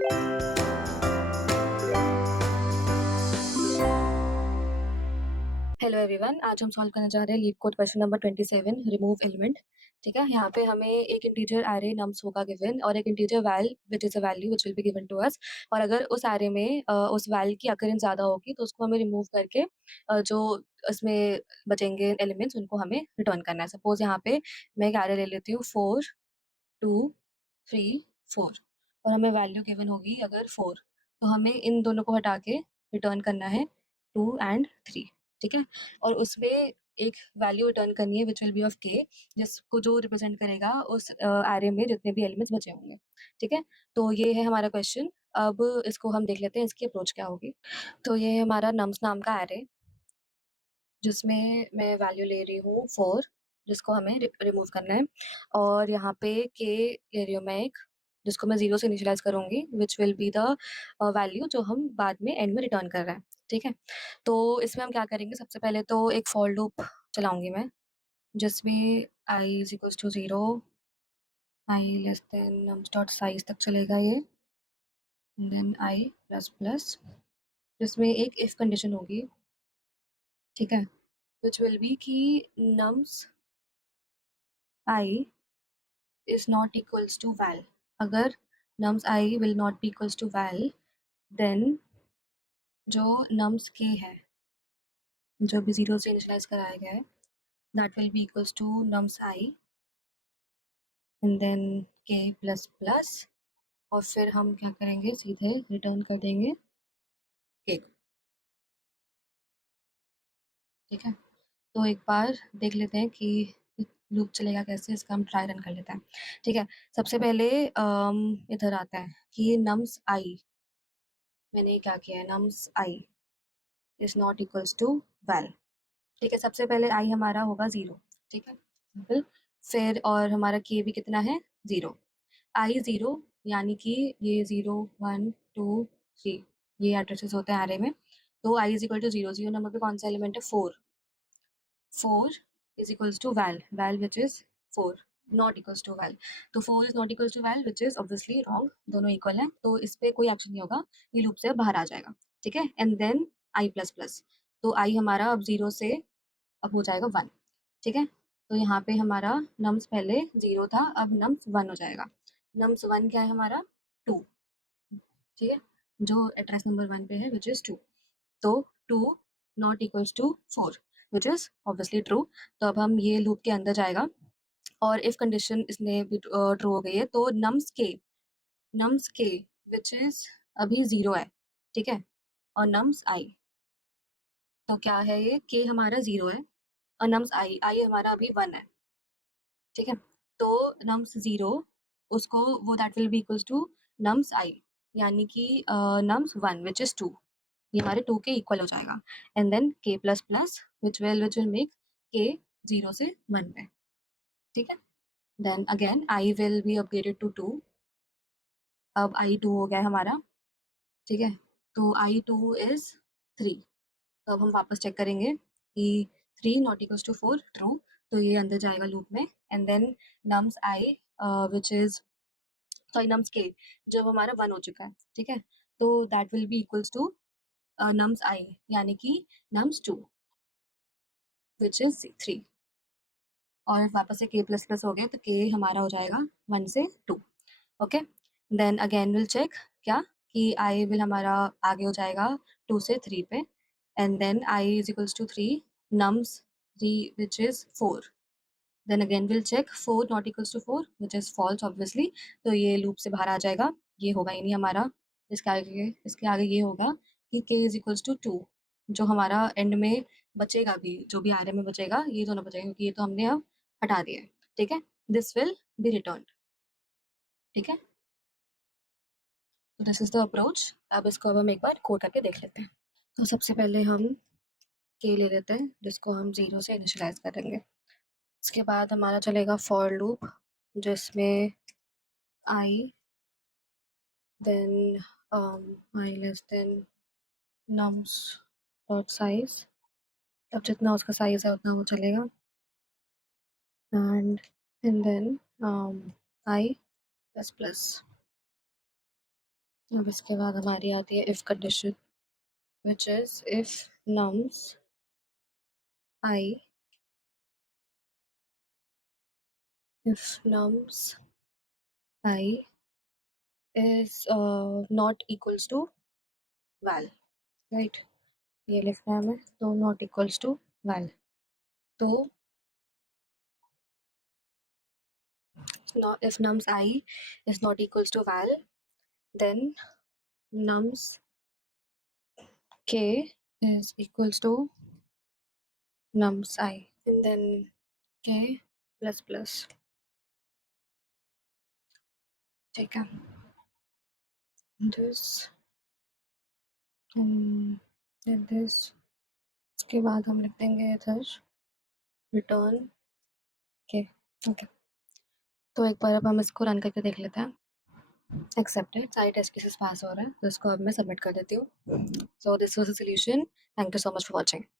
Hello everyone, आज हम solve करने जा रहे हैं LeetCode question number 27, remove element. ठीक है, यहाँ पे हमें एक इंटीजर एरे नम्स होगा गिवन और एक integer val which is a value which will be given to us. और अगर उस एरे में उस वैल की अकरेंस ज़्यादा होगी तो उसको हमें रिमूव करके जो उसमें बचेंगे एलिमेंट्स उनको हमें रिटर्न करना है। सपोज यहाँ पे मैं एक एरे ले लेती हूँ 4, 2, 3, 4 और हमें वैल्यू गिवन होगी अगर 4, तो हमें इन दोनों को हटा के रिटर्न करना है 2 एंड 3। ठीक है, और उसमें एक वैल्यू रिटर्न करनी है विच विल बी ऑफ के, जिसको जो रिप्रेजेंट करेगा उस एरे में जितने भी एलिमेंट्स बचे होंगे। ठीक है, तो ये है हमारा क्वेश्चन। अब इसको हम देख लेते हैं इसकी अप्रोच क्या होगी। तो ये है हमारा नम्स नाम का एरे जिसमें मैं वैल्यू ले रही हूँ 4, जिसको हमें रिमूव करना है। और यहाँ पे के ले रही हूँ मैं एक, जिसको मैं 0 से इनिशियलाइज़ करूँगी विच विल बी द वैल्यू जो हम बाद में एंड में रिटर्न कर रहे हैं। ठीक है? तो इसमें हम क्या करेंगे, सबसे पहले तो एक फॉर लूप चलाऊँगी मैं, जिसमें i is equals to 0, i less than nums dot size तक चलेगा ये, देन i प्लस प्लस, जिसमें एक इफ कंडीशन होगी। ठीक है? विच विल बी कि nums I is not equals to val. अगर nums I will not be equals to val, then जो nums k है, जो भी 0 से इनिशियलाइज़ कराया गया है, that will be equals to nums I and then k plus plus, और फिर हम क्या करेंगे, सीधे रिटर्न कर देंगे k को। ठीक है, तो एक बार देख लेते हैं कि लूप चलेगा कैसे, इसका हम ट्राई रन कर लेते हैं। ठीक है, सबसे पहले इधर आता है कि nums I, मैंने क्या किया है, nums I is not equals to val। ठीक है, सबसे पहले i हमारा होगा 0। ठीक है, सिंपल। फिर और हमारा k भी कितना है, 0। i 0 यानी कि ये 0, 1, 2, 3 ये एड्रेसेस होते हैं एरे में। तो i is equal to 0, 0 number पे कौन सा एलिमेंट है, 4। 4 is equals to val which is 4, not equals to val। तो 4 is not equals to val which is obviously wrong, दोनों इक्वल हैं, तो इस पे कोई एक्शन नहीं होगा, ये लूप से बाहर आ जाएगा। ठीक है, and then i plus plus, तो i हमारा अब 0 से अब हो जाएगा 1। ठीक है, तो यहाँ पे हमारा नम्स पहले 0 था, अब नम्स 1 हो जाएगा। नम्स 1 क्या है हमारा, 2। ठीक है, जो एड्रेस नंबर 1 पे है विच इज़ 2। तो 2 not equals to 4 which is obviously true. तो अब हम ये लूप के अंदर जाएगा और इफ कंडीशन इसने भी ट्रू हो गई है तो नम्स के विच इज़ अभी 0 है। ठीक है, और नम्स i, तो क्या है ये, के हमारा 0 है और नम्स i हमारा अभी 1 है। ठीक है, तो नम्स 0 उसको वो that will be equals to nums i, यानी कि नम्स 1 विच इज़ 2, ये हमारे 2 के इक्वल हो जाएगा। And then k plus plus which will make k 0 से 1 पे। ठीक है, then again i will be upgraded to 2, अब i 2 हो गया है हमारा। ठीक है, तो i 2 इज़ 3। तो अब हम वापस चेक करेंगे कि 3 नॉट इक्वल्स टू 4 ट्रू, तो ये अंदर जाएगा लूप में। And then nums i which is sorry nums के, जब हमारा 1 हो चुका है। ठीक है, तो that will be equals to nums i, यानी कि नम्स 2 विच इज़ 3, और वापस से k प्लस प्लस हो गया तो k हमारा हो जाएगा 1 से 2। Okay, then again will check क्या, कि i विल हमारा आगे हो जाएगा 2 से 3 पे, and then i is equals to 3 nums 3 which is 4। Then again will check 4 not equals to 4 which is false obviously, तो ये लूप से बाहर आ जाएगा, ये होगा ही नहीं हमारा। इसके आगे ये होगा कि k इज इक्वल्स टू 2, जो हमारा एंड में बचेगा भी, जो भी आरे में बचेगा ये दोनों बचेगा, क्योंकि ये तो हमने अब हटा दिया है। ठीक है, दिस विल बी रिटर्न। ठीक है, तो दिस इज द अप्रोच। अब इसको अब हम एक बार कोड करके देख लेते हैं। तो सबसे पहले हम k ले लेते हैं, जिसको हम 0 से इनिशियलाइज करेंगे। इसके बाद हमारा चलेगा फॉर लूप, जिसमें i देन i less than nums dot size, अब जितना उसका साइज है उतना वो चलेगा, and then i plus plus. अब इसके बाद हमारी आती है if condition, which is if nums I if nums I is not equals to val, right? ये लिखना है हमें, तो not equals to val. तो if nums I is not equals to val, then nums k is equals to nums I, and then k plus plus. ठीक है, this and this. इसके बाद हम लिख देंगे इधर return k. ओके, तो एक बार अब हम इसको रन करके देख लेते हैं. एक्सेप्टेड, सारे टेस्ट केसेस पास हो रहे हैं, तो इसको अब मैं सबमिट कर देती हूँ. So this was the solution. Thank you so much for watching.